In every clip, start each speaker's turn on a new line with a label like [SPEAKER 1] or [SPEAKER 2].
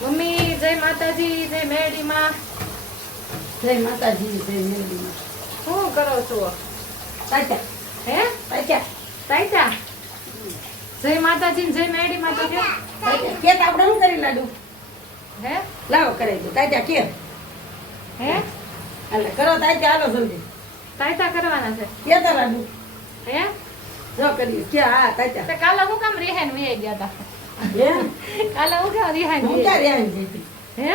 [SPEAKER 1] Mummy જય માતાજી જય મેરડીમાં
[SPEAKER 2] જય માતાજી જય મેરડીમાં
[SPEAKER 1] શું કરો છો?
[SPEAKER 2] તાક્યા
[SPEAKER 1] હે?
[SPEAKER 2] તાક્યા
[SPEAKER 1] તાઈતા જય માતાજી જય મેરડીમાં તો
[SPEAKER 2] કે કે આપણે શું કરી લાડુ?
[SPEAKER 1] હે?
[SPEAKER 2] લાવો કરાવી દો. તાક્યા કે?
[SPEAKER 1] હે?
[SPEAKER 2] એટલે કરો તાક્યા હાલો જલ્દી
[SPEAKER 1] તાઈતા કરવાના છે.
[SPEAKER 2] કે તા લાડુ?
[SPEAKER 1] હે?
[SPEAKER 2] જો કરી કે હા તાક્યા
[SPEAKER 1] તે કાલે હું કામ રિહાઈન વી ગયા હતા. કાલે હું કામ રિહાઈન
[SPEAKER 2] હું
[SPEAKER 1] વી
[SPEAKER 2] ક્યાં જઈતી
[SPEAKER 1] હે?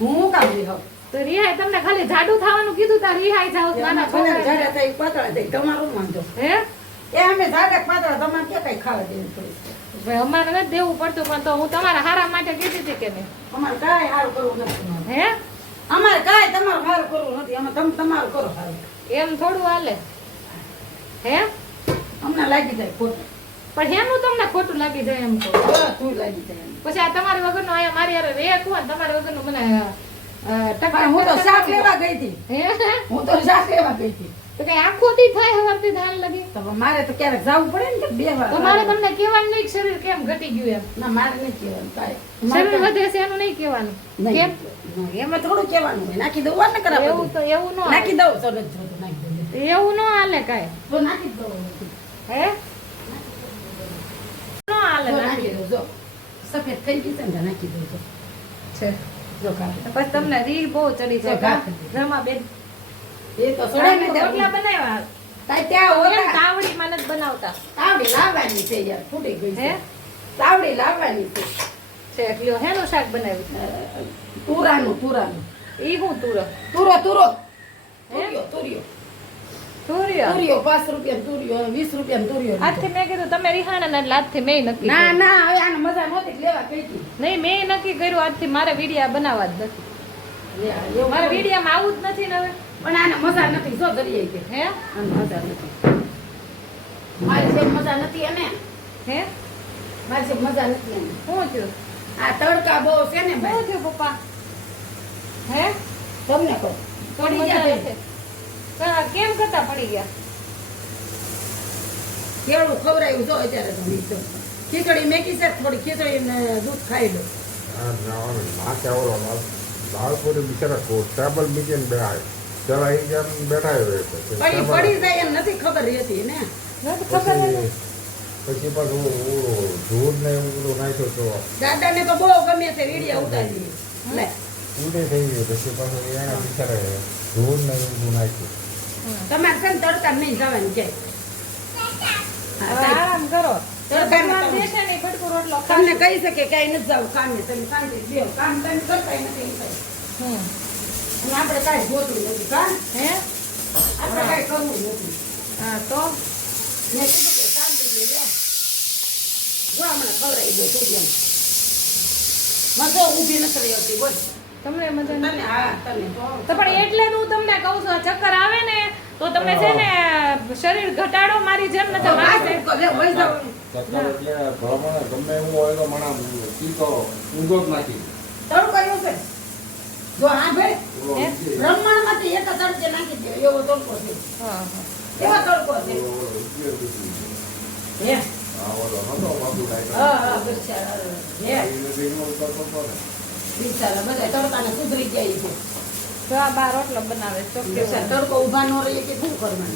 [SPEAKER 2] હું કામ રહી
[SPEAKER 1] તો રિહાઈ તમને ખાલી જાડુ થવાનું કીધું તા રિહાઈ જાવ નાના છોકરા
[SPEAKER 2] જાડા થઈ પાતળા થઈ તમારું વાંધો
[SPEAKER 1] હે?
[SPEAKER 2] એ અમે જાડા પાતળા તમારે કઈ ખાવા દેવું પડે?
[SPEAKER 1] અમારે નથી દેવું પડતું પણ તો હું તમારા હારા માટે કીધી હતી કે નહીં?
[SPEAKER 2] અમારે કાંઈ સારું કરવું નથી
[SPEAKER 1] હે?
[SPEAKER 2] અમારે કાંઈ તમારું સારું કરવું નથી અમે તમે તમારું કરો સારું
[SPEAKER 1] એમ થોડું હાલે. હે?
[SPEAKER 2] અમને લાગી જાય ખોટું.
[SPEAKER 1] પણ હેનું તમને ખોટું લાગી જાય એમ
[SPEAKER 2] બસ લાગી જાય
[SPEAKER 1] પછી આ તમારી વગરનો અહીંયા મારી યાર રે કોણ તમારી વગરનું મને
[SPEAKER 2] હું તો શાક લેવા ગઈ હતી.
[SPEAKER 1] હું?
[SPEAKER 2] તો શાક લેવા ગઈ હતી.
[SPEAKER 1] તો કઈ આખો દી થાય હવારથી ધાન લગી?
[SPEAKER 2] તો મારે તો ક્યારેક જવું પડે ને બે વાર
[SPEAKER 1] તમારે તમને કહેવાનું નહીં શરીર કેમ ઘટી ગયું એમ?
[SPEAKER 2] ના મારે નહીં કહેવાનું કાંઈ.
[SPEAKER 1] શરીર વધે છે એનું નહીં કહેવાનું. કેમ?
[SPEAKER 2] એમાં થોડું કહેવાનું હોય નાખી દઉં ને કરા
[SPEAKER 1] એવું તો એવું ન
[SPEAKER 2] નાખી દઉં. તો નથી જોતું, નાખી દઉં.
[SPEAKER 1] એવું ન હાલે કાંઈ.
[SPEAKER 2] તો નાખી દઉં.
[SPEAKER 1] હે? હાલે નાખી
[SPEAKER 2] નાખી દઉં જો સફેદ થઈ ગઈ છે ને નાખી દઉં જો
[SPEAKER 1] છે
[SPEAKER 2] જો કાઢી.
[SPEAKER 1] પછી તમને રીહ બહુ ચડી છે. ઘરમાં બેન
[SPEAKER 2] એ તો સડે
[SPEAKER 1] રોટલા બનાવ્યા.
[SPEAKER 2] ત્યાં
[SPEAKER 1] કેમ
[SPEAKER 2] હોતા.
[SPEAKER 1] તાવડીમાં નથી બનાવતા.
[SPEAKER 2] તાવડી લાવવાની છે યાર ફૂટી ગઈ છે. તાવડી લાવવાની છે.
[SPEAKER 1] છે લ્યો હેનું શાક બનાવ્યું.
[SPEAKER 2] તુરાનું તુરાનું.
[SPEAKER 1] ઈ હું તુરો?
[SPEAKER 2] તુરો તુરો? તુરિયો તુરિયો.
[SPEAKER 1] તુરિયો?
[SPEAKER 2] પાંચ રૂપિયા તુરિયો વીસ રૂપિયા તુરિયો
[SPEAKER 1] આજથી મેં કીધું તમે રિહાણા ને આજથી મેં નક્કી
[SPEAKER 2] ના ના હવે આને મજા નહોતી લેવા કહી
[SPEAKER 1] નહીં મેં નક્કી કર્યું આજથી મારે વિડિયા બનાવવા જ નથી. મારે. વિડિયામાં આવું જ નથી ને હવે.
[SPEAKER 2] પણ આને મજા નથી જો દરિયાઈ કે.
[SPEAKER 1] હે?
[SPEAKER 2] આને મજા નથી. મારી જેમ મજા નથી એને.
[SPEAKER 1] હે?
[SPEAKER 2] મારી જેમ મજા નથી એને.
[SPEAKER 1] શું થયું?
[SPEAKER 2] આ તડકા બહુ છે ને
[SPEAKER 1] શું થયું પપ્પા? હે?
[SPEAKER 2] તમને કહું. પડી.
[SPEAKER 1] કા- કેમ કરતા પડી ગયા?
[SPEAKER 2] કેળું ખવડાવ્યું જો અત્યારે તો તો. ખીચડી મેકી છે થોડી ખીચડી ને દૂધ ખાઈ લો.
[SPEAKER 3] નાખ્યા ઓલો લાલપુરી બિચારા ટેબલ મૂકીને બેઠા પેલા એ જેમ બેઠા રહે છે.
[SPEAKER 2] પડી જાય એમ નથી ખબર રહેતી ને.
[SPEAKER 1] નથી ખબર
[SPEAKER 3] પછી પછી દૂધ ને એવું બધું નાખ્યું તો
[SPEAKER 2] દાદાને તો બહુ ગમે છે વીડિયા ઉતારી લે.
[SPEAKER 3] ઉડે થઈ ગયું પછી પાછું એના બિચારા દૂધ ને ઊંધું નાખ્યું.
[SPEAKER 2] તમારે છે ને તડકા નહીં જવાનું કે.
[SPEAKER 1] હવે આરામ કરો.
[SPEAKER 2] તમને કહી શકે કે નથી જાવ કામે તમે શાંતિ. કામ તમે કરતા નથી આપણે કાંઈ જોતું નથી કા
[SPEAKER 1] હે?
[SPEAKER 2] આપણે કાંઈ કરવું નથી.
[SPEAKER 1] હા તો?
[SPEAKER 2] મેં કીધું કે શાંતિથી રહો. જો હમણાં ખવડાવી દો તું જેમ મજો ઊભી નથી રહી હોતી બોલ.
[SPEAKER 1] તમને મજા નથી તો પણ એટલે હું તમને કહું છું આ ચક્કર આવે ને તો તમે છે ને શરીર ઘટાડો મારી જેમ નથી
[SPEAKER 2] વહી જાઓ.
[SPEAKER 3] ચક્કર એટલે ભ્રમણ ગમે એવું હોય તો મણા તો જ
[SPEAKER 2] આ એક તડકે નાખી દે એવો તડકો છે.
[SPEAKER 1] હા, હા.
[SPEAKER 2] એવો છે. હે?
[SPEAKER 3] હા, ઓલો નતો બાબુ.
[SPEAKER 2] હા હા બિચારા હે
[SPEAKER 3] એને બેનો કરતો હતો ને.
[SPEAKER 2] બિચારા બધા તડકાને સુધરી જાય છે.
[SPEAKER 1] જો આ બાર રોટલો બનાવે.
[SPEAKER 2] તડકો ઊભા ન રહીએ કે શું કરવાનું?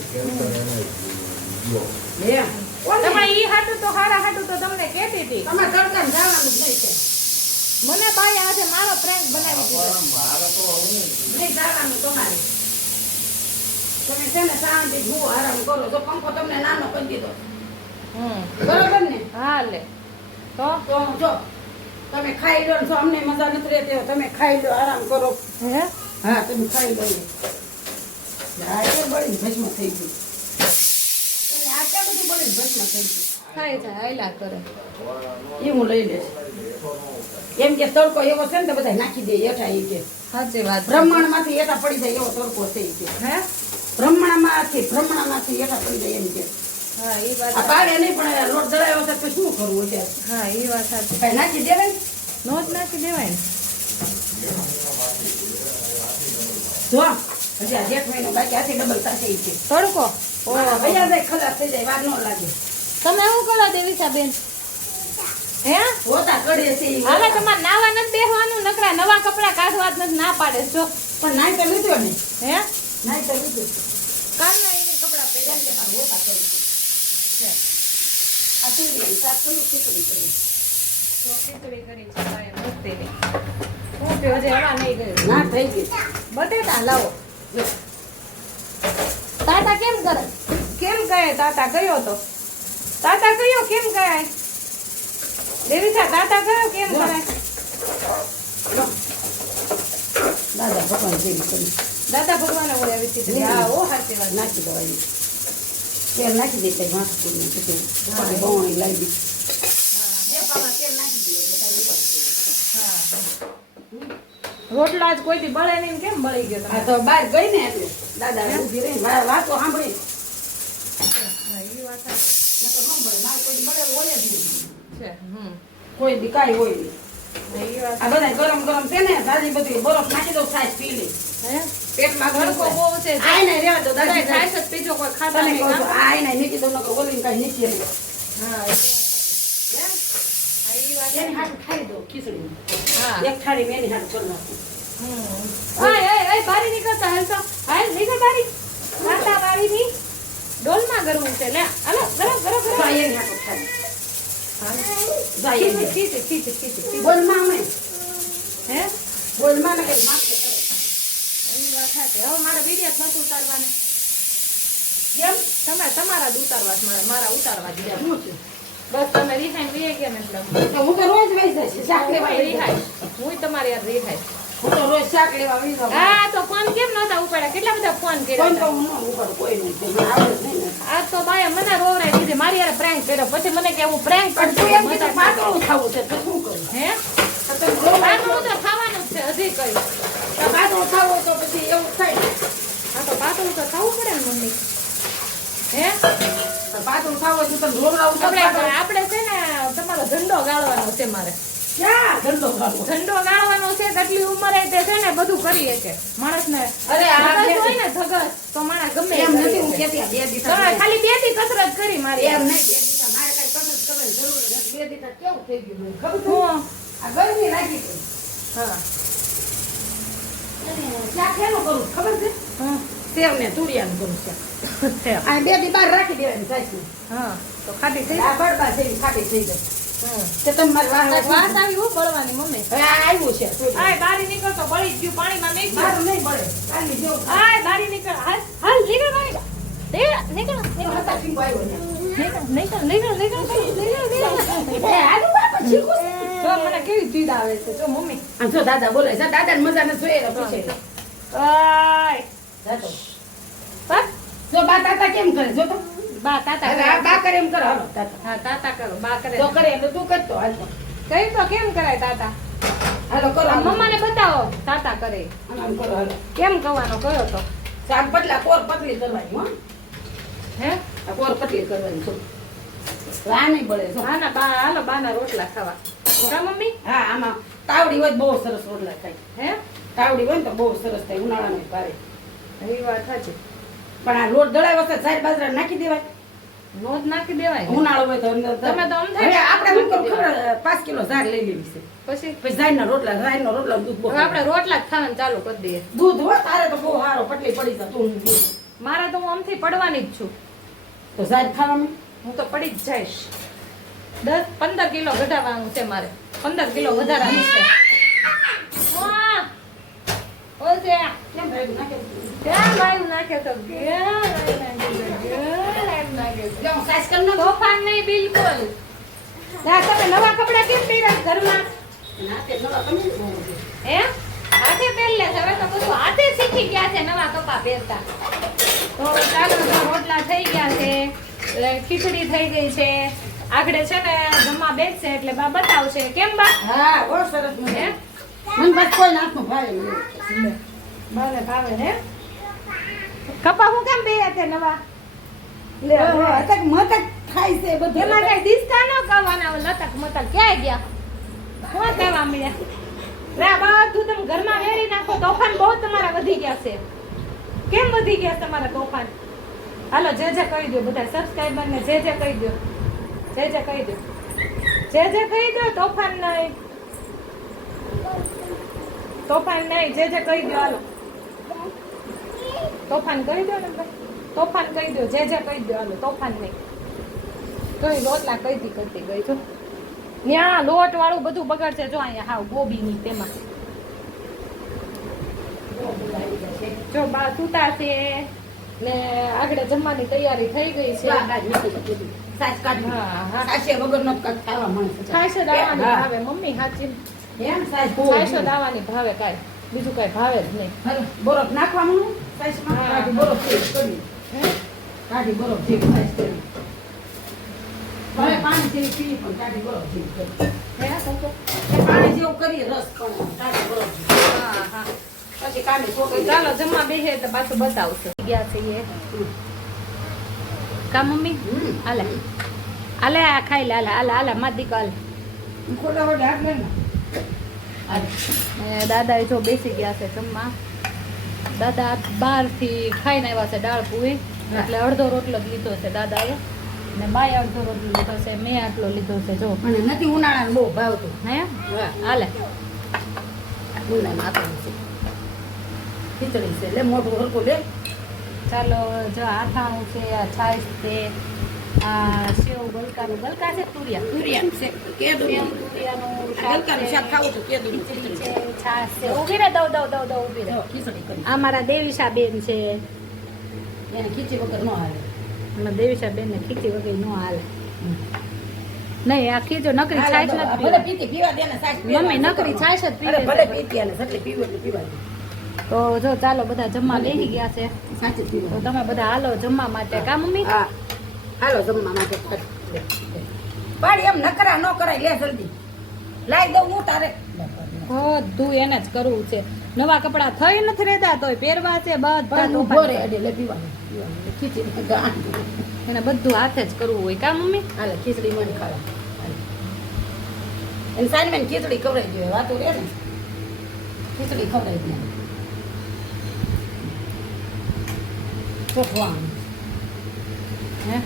[SPEAKER 2] કોને?
[SPEAKER 1] ઈ હાટું તો હારા હાટું તો તમને કહેતી હતી.
[SPEAKER 2] તમારે તડકાને જવાનું જ નહીં છે
[SPEAKER 1] મને બાઈ આજે મારો પ્રેન્ક બનાવી દીધો.
[SPEAKER 3] પણ તો હું
[SPEAKER 2] નહીં જવાનું તમારે. તમે છે ને શાંતિ હું આરામ કરો. તો પંખો તમને નાનો કરી દીધો.
[SPEAKER 1] હમ.
[SPEAKER 2] બરોબર ને?
[SPEAKER 1] હા લે. તો?
[SPEAKER 2] તો જો તમે ખાઈ લો છો અમને મજા નથી રહેતી તમે ખાઈ લો આરામ કરો.
[SPEAKER 1] હે?
[SPEAKER 2] હા તમે ખાઈ લો. એ. બળી ભસ્મ થઈ ગયું. તમે બધું બળી ભસ્મ થઈ ગયું.
[SPEAKER 1] ખાઈ જાય હાયલા કરે.
[SPEAKER 2] એ હું લઈ લઈશ. એમ કે તડકો એવો છે ને તો બધા નાખી દે એઠા એ કે.
[SPEAKER 1] સાચી વાત
[SPEAKER 2] બ્રહ્માંડમાંથી હેઠા પડી જાય એવો તડકો છે કે.
[SPEAKER 1] હે?
[SPEAKER 2] બ્રહ્માંડમાંથી બ્રહ્માંડમાંથી હેઠા પડી જાય એમ કે.
[SPEAKER 1] હા
[SPEAKER 2] એ
[SPEAKER 1] વાત
[SPEAKER 2] પાડે નહીં પણ લોટ દળાયો છે તો શું કરવું છે?
[SPEAKER 1] હા એ વાત સાચી.
[SPEAKER 2] નાખી દેવાય ને?
[SPEAKER 1] નો જ નાખી દેવાય ને.
[SPEAKER 2] જો હજી આ જેઠ મહિનો બાકી આથી ડબલ થશે
[SPEAKER 1] તડકો?
[SPEAKER 2] જાય ખલાસ થઈ જાય વાર ન લાગે.
[SPEAKER 1] તમે શું કરો દેવી બેન હે?
[SPEAKER 2] હોતા કડે છે ઈ.
[SPEAKER 1] તમારે નાવા નથી બેહવાનું નકરા નવા કપડા કાઢવા જ નથી ના પાડે. જો.
[SPEAKER 2] પણ નાઈ તો લીધો ને.
[SPEAKER 1] હે?
[SPEAKER 2] નાઈ તો લીધું.
[SPEAKER 1] કાલના એને કપડા પહેર્યા
[SPEAKER 2] ગોતા કરું છું. આ શાક ખીચડી કરી.
[SPEAKER 1] તો ખીચડી કરી છે બાએ મસ્તીની. હું થયું, નહીં ગઈ.
[SPEAKER 2] ના થઈ ગઈ
[SPEAKER 1] બટેટા લાવો. તાતા કેમ કરે કેમ કહે તાતા કયો તો તાતા કયો કેમ કહે દેવીથા તાતા કયો કેમ. કરે
[SPEAKER 2] દાદા ભગવાન જેવી કરી
[SPEAKER 1] દાદા ભગવાન હોય આવી હા ઓ વાત
[SPEAKER 2] નાખી દેવાય તેલ નાખી દે ત્યાં વાંસ પૂરીને પછી
[SPEAKER 1] હા.
[SPEAKER 2] પછી લાવી
[SPEAKER 1] હા,
[SPEAKER 2] એટલે કાંઈ ઉપાડ
[SPEAKER 1] હા. રોટલો આજ કોઈથી બળે નહીં ને કેમ બળી ગયો
[SPEAKER 2] આ તો બહાર ગઈ ને એટલે દાદા ઊભી રહી મારા વાતો સાંભળી.
[SPEAKER 1] હા,
[SPEAKER 2] મળે કોઈ મળે હોય જ
[SPEAKER 1] છે હમ.
[SPEAKER 2] કોઈ દી કાંઈ હોય નહીં. આ બધા ગરમ ગરમ છે ને દાદી બધી બરફ નાખી દો સાઈઝ પી લે.
[SPEAKER 1] હે?
[SPEAKER 2] પેટમાં
[SPEAKER 1] તડકો બહુ છે
[SPEAKER 2] આય ને
[SPEAKER 1] ખાય છે પીજો કોઈ ખાતા નહીં
[SPEAKER 2] કહું આય ને કાંઈ.
[SPEAKER 1] હા વાત. હા, વાત
[SPEAKER 2] એની
[SPEAKER 1] સાચી.
[SPEAKER 2] હાથે ખાઈ દો ખીચડી.
[SPEAKER 1] હા.
[SPEAKER 2] એક થાળી નાખું.
[SPEAKER 1] ઓય ઓય ઓય બારી નીકળતા હાલ તો. હાલ નીકળ બારી. માતા બારી ની ડોલમાં ગરવું છે લે હાલો ગરમ ગરમ
[SPEAKER 2] તો એની હાથે ખાઈ. બોલમાં અમે.
[SPEAKER 1] હે?
[SPEAKER 2] બોલમાં ને કંઈ માથે
[SPEAKER 1] આ તો બાએ મને રોવરાઈ મારી યાર પ્રેન્ક કર્યો પછી મને કે હું પ્રેન્ક
[SPEAKER 2] કરું?
[SPEAKER 1] ખાવાનું છે, હજી કઈ
[SPEAKER 2] પાતળું ખાવું હોય તો પછી એવું થાય. ને.
[SPEAKER 1] આ તો પાતળું તો ખાવું પડે ને મમ્મી? હે?
[SPEAKER 2] પાતળું ખાવું હોય તો તમે
[SPEAKER 1] આપણે આપણે છે ને તમારો ધંધો ગાળવાનો છે મારે.
[SPEAKER 2] ક્યાં ધંધો કરવો?
[SPEAKER 1] ધંધો ગાળવાનો છે તો ઉંમરે તે છે ને બધું કરીએ છે. માણસને
[SPEAKER 2] અરે
[SPEAKER 1] હોય ને ધગસ તો માણસ ગમે
[SPEAKER 2] એમ નથી હું
[SPEAKER 1] શકે.
[SPEAKER 2] બે દીઠા
[SPEAKER 1] ખાલી બેથી કસરત કરી મારી
[SPEAKER 2] એમ નહીં, મારે કઈ કસરત કરવાની જરૂર નથી. બે દિવસ કેવું થઈ ગયું ખબર આ ગરમી લાગી ગઈ.
[SPEAKER 1] હા.
[SPEAKER 2] શાક એનું કરું? ખબર છે? સેવ ને તુરિયાનું કરું શાક. આ બે દી બહાર રાખી દેવાની સાચી
[SPEAKER 1] હા તો ખાટી થઈ
[SPEAKER 2] આ બળબા છે ઈ ખાટી થઈ જાય. તે તમે મારી વાહ
[SPEAKER 1] કાંઈક
[SPEAKER 2] વાહ
[SPEAKER 1] વાત આવી હો બળવાની મમ્મી.
[SPEAKER 2] હવે આવ્યું છે.
[SPEAKER 1] આય બારી નીકળ તો બળી જ ગયું પાણીમાં મેં
[SPEAKER 2] મારું નહીં બળે. કાલની જેવું
[SPEAKER 1] આય બારી નીકળ. હાલ હાલ નીકળ બારી. નીકળ નીકળ.
[SPEAKER 2] નીકળ નીકળ.
[SPEAKER 1] નીકળ નીકળ નીકળ નીકળ નીકળ.
[SPEAKER 2] એ હાલું બાપા, શીખું છું.
[SPEAKER 1] જો મને કેવી જીદ આવે છે? જો મમ્મી.
[SPEAKER 2] આમ જો દાદા બોલે છે. દાદાને મજા ને જોઈએ તો પૂછે છે. દાદો.
[SPEAKER 1] બસ
[SPEAKER 2] જો બા તાતા કેમ કરે? જો તો.
[SPEAKER 1] બા તાતા
[SPEAKER 2] અરે બા કરે એમ કરો. હાલો તાતા.
[SPEAKER 1] હા તાતા કરો બા કરે.
[SPEAKER 2] તો કરે એટલે તું કરતો હાલ.
[SPEAKER 1] કઈ તો કેમ કરાય તાતા?
[SPEAKER 2] હાલો કરો.
[SPEAKER 1] મમ્મા
[SPEAKER 2] ને
[SPEAKER 1] મમ્માને બતાવો તાતા કરે.
[SPEAKER 2] આમ કરો હાલો.
[SPEAKER 1] કેમ કહેવાનો કયો તો?
[SPEAKER 2] શાક પતલા કોર પતલી કરવાની હો.
[SPEAKER 1] હે?
[SPEAKER 2] કોર પતલી કરવાની જો. હવે આ નહીં બળે જો.
[SPEAKER 1] હા ના બા હાલો બાના રોટલા ખાવા. મમ્મી?
[SPEAKER 2] હા આમાં તાવડી હોય બહુ સરસ રોટલા થાય.
[SPEAKER 1] હે?
[SPEAKER 2] તાવડી હોય ને તો બહુ સરસ થાય ઉનાળામાં ભારે.
[SPEAKER 1] એ વાત સાચી.
[SPEAKER 2] પણ આ લોટ દળાય વખત સાઈડ બાજરા નાખી દેવાય.
[SPEAKER 1] નોંધ નાખી દેવાય?
[SPEAKER 2] ઉનાળો હોય તો
[SPEAKER 1] તમે તો આમ થાય
[SPEAKER 2] આપણે શું
[SPEAKER 1] કરું
[SPEAKER 2] ખબર? પાંચ કિલો ઝાર લઈ લેવી છે.
[SPEAKER 1] પછી?
[SPEAKER 2] પછી ઝારના રોટલા ઝારના રોટલા દૂધ બહુ
[SPEAKER 1] આપણે રોટલા જ ખાવાનું ચાલુ કરી દઈએ.
[SPEAKER 2] દૂધ હોય તારે તો બહુ સારો પટલી પડી જાય તું
[SPEAKER 1] મારે તો હું આમથી પડવાની જ છું.
[SPEAKER 2] તો ઝાર ખાવામાં?
[SPEAKER 1] હું તો પડી જ જઈશ. દસ પંદર કિલો ઘટાડવાનું છે મારે. પંદર કિલો વધારાનું છે. નવા કપડા કેમ પહેર્યા ઘરમાં? હાથે પહેરલે હવે તો બધું હાથે શીખી ગયા છે નવા કપા પહેરતા. તો ચાલો રોટલા થઈ ગયા છે. ખીચડી થઈ ગઈ છે. આગળ છે ને જમવા બેસશે એટલે બા બતાવશે કેમ બા?
[SPEAKER 2] હા બહુ સરસ મને મને બસ કોઈ નાખનું ભાવે
[SPEAKER 1] મને ભાવે ને? કપા હું કેમ બેયા છે નવા? લે અતક
[SPEAKER 2] મતક થાય ખાય છે બધું.
[SPEAKER 1] એમાં કઈ દિસતા ન કરવાના લતક મતક ક્યાંય ગયા? કોણ કહેવા મળ્યા? રા બધું તમે ઘરમાં વેરી નાખો તોફાન બહુ તમારા વધી ગયા છે. કેમ વધી ગયા તમારા તોફાન? હાલો જે જે કહી દો બધા સબસ્ક્રાઈબર ને જે જે કહી દો જે જે કહી દો. જે જે કહી દો, તોફાન નહીં. તોફાન નહીં, જે જે કહી દો, હાલો. તોફાન કહી દો ને તોફાન કહી દો, જે જે કહી દો, હાલો. તોફાન નહીં. કઈ એ લોટલા કઈ દી કરતી ગઈ છો ત્યાં લોટ વાળું બધું બગડશે. જો અહીંયા હાવ ગોબીની તેમાં. જો બા સુતા છે. ને આગળ જમવાની તૈયારી થઈ ગઈ છે. ભાવે મમ્મી હાચી. સાયસો દાવાની ભાવે કાંઈ. બીજું કાંઈ ભાવે જ નહીં.
[SPEAKER 2] બરફ નાખવાનું કાઢી બરફ જેવી પાણી જેવી પી પણ કાઢી બરફ જેવી કરી. પાણી જેવું કરીએ રસ પણ કાઢી બરફ
[SPEAKER 1] હા હા. ચાલો જમવા બેસે તો પાછું બતાવશે. ગયા છે કા મમ્મી? હાલે. હાલે આ ખાઈ લે હાલે. દાદા જો બેસી ગયા છે જમવા. દાદા બહારથી ખાઈને આવ્યા છે દાળ પૂરી. એટલે અડધો રોટલો જ લીધો છે દાદાએ. ને બાય અડધો રોટલો લીધો છે મેં આટલો લીધો છે જો.
[SPEAKER 2] મને નથી ઉનાળાનું બહુ ભાવતું
[SPEAKER 1] હે? હાલે.
[SPEAKER 2] ઉનાળામાં આપેલું છે ખીચડી છે. એટલે મોટું હરકું લે.
[SPEAKER 1] ચાલો જો આથાણું છે આ છાશ છે આ સેવ ગલકાનું. ગલકા છે તુરિયા?
[SPEAKER 2] તુરિયાનું છે. કેદું
[SPEAKER 1] તુરિયાનું શાક
[SPEAKER 2] શાક ખાવું તો કેદું
[SPEAKER 1] ખીચડી છે છાશ છે. ઊભી રહે દઉં દઉં દઉં દઉં ઊભી રહે.
[SPEAKER 2] ખીચડી કરી.
[SPEAKER 1] આ મારા દેવીશા બેન છે.
[SPEAKER 2] એને ખીચડી વગર ન હાલે.
[SPEAKER 1] મારા દેવીશા બેન ને ખીચી વગર નો હાલે. નહીં આ ખીચો નકરી
[SPEAKER 2] છાય
[SPEAKER 1] છાશ નથી
[SPEAKER 2] ભલે પીતી પીવા દે ને સાસ
[SPEAKER 1] મમ્મી નકરી છાશ જ પીવે
[SPEAKER 2] ભલે
[SPEAKER 1] છે.
[SPEAKER 2] પીતી અને જેટલી પીવું એટલી પીવા દે.
[SPEAKER 1] તો જો ચાલો બધા જમવા બેસી ગયા છે. તો તમે બધા હાલો જમવા માટે કા મમ્મી?
[SPEAKER 2] હાલો જમવા માટે. પાડી એમ નકરા ન કરાય. લે જલ્દી. લાઈ દઉં હું તારે.
[SPEAKER 1] બધું એને જ કરવું છે. નવા કપડા થઈ નથી રહેતા તોય પહેરવા છે બધા
[SPEAKER 2] પણ ઊભો
[SPEAKER 1] તોફાન
[SPEAKER 2] રે
[SPEAKER 1] કરે.
[SPEAKER 2] અડે લે પીવાનું. ખીચડી
[SPEAKER 1] એને બધું હાથે જ કરવું હોય. કા મમ્મી?
[SPEAKER 2] હાલે ખીચડી મને ખાવા. એને સાંજમાં ખીચડી ખવડાવી જોઈએ. વાતો રે ને. ખીચડી ખવડાવી દે ચોખવાનું
[SPEAKER 1] હે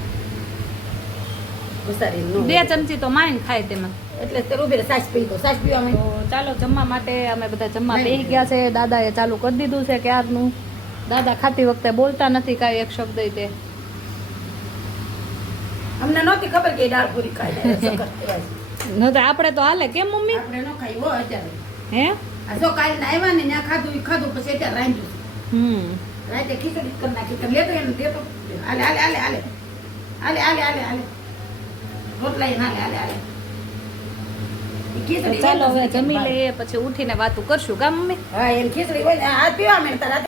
[SPEAKER 1] બે ચમચી તો માઈન ખાય તેમાં.
[SPEAKER 2] એટલે તે ઊભી સાસ પી દો સાસ પીવા
[SPEAKER 1] ચાલો જમવા માટે અમે બધા જમવા. બેસી ગયા છે. દાદાએ ચાલુ કરી દીધું છે ક્યારનું. દાદા ખાતી વખતે બોલતા નથી કાંઈ એક શબ્દ તે.
[SPEAKER 2] અમને નહોતી ખબર કે દાળ પૂરી ખાય
[SPEAKER 1] ન તો આપણે તો હાલે કેમ મમ્મી?
[SPEAKER 2] આપણે ન ખાઈ હો અત્યારે.
[SPEAKER 1] હે?
[SPEAKER 2] આ જો કાલે આવ્યા ને ત્યાં ખાધું ખાધું પછી અત્યારે રાંધ્યું
[SPEAKER 1] હમ.
[SPEAKER 2] રાતે ખીચડી કરી નાખી. તો લેતો એને દેતો. હાલે હાલે હાલે હાલે. હાલે હાલે હાલે હાલે. રોટલા એને હાલે હાલે
[SPEAKER 1] ચાલો હવે જમી લઈએ પછી ઉઠીને વાતું કરશું. કા મમ્મી?
[SPEAKER 2] હા એને ખીચડી હોય હાથ પીવા મેં તારા